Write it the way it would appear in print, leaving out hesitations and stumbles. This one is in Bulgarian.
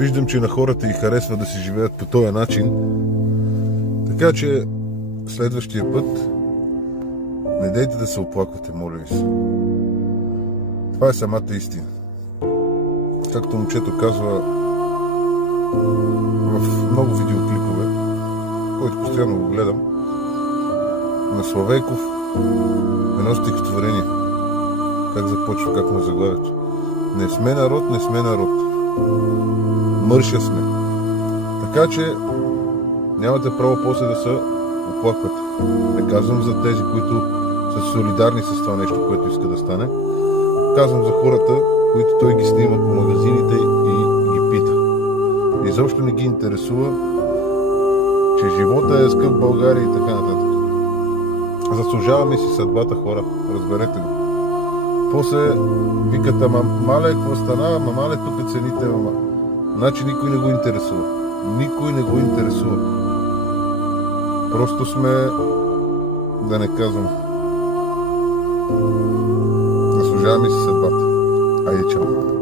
Виждам, че на хората и харесва да си живеят по този начин. Така че следващия път не дейте да се оплаквате, моля ви се. Това е самата истина. Както момчето казва в много видеоклипове, който постоянно го гледам, на Славейков едно стихотворение. Как започва, как му е заглавието. Не сме народ, не сме народ. Мърша сме. Така че нямате право после да се оплаквате. Не казвам за тези, които са солидарни с това нещо, което иска да стане. Казвам за хората, които той ги снима по магазините и ги пита. Изобщо не ги интересува, че живота е скъп в България и така нататък. Заслужаваме си съдбата, хора. Разберете го. После викат, ама мале, какво стана, ама мале, тук цените, ама. Значи никой не го интересува. Никой не го интересува. Просто сме, да не казвам, заслужаваме си съдбата. Айде, чао.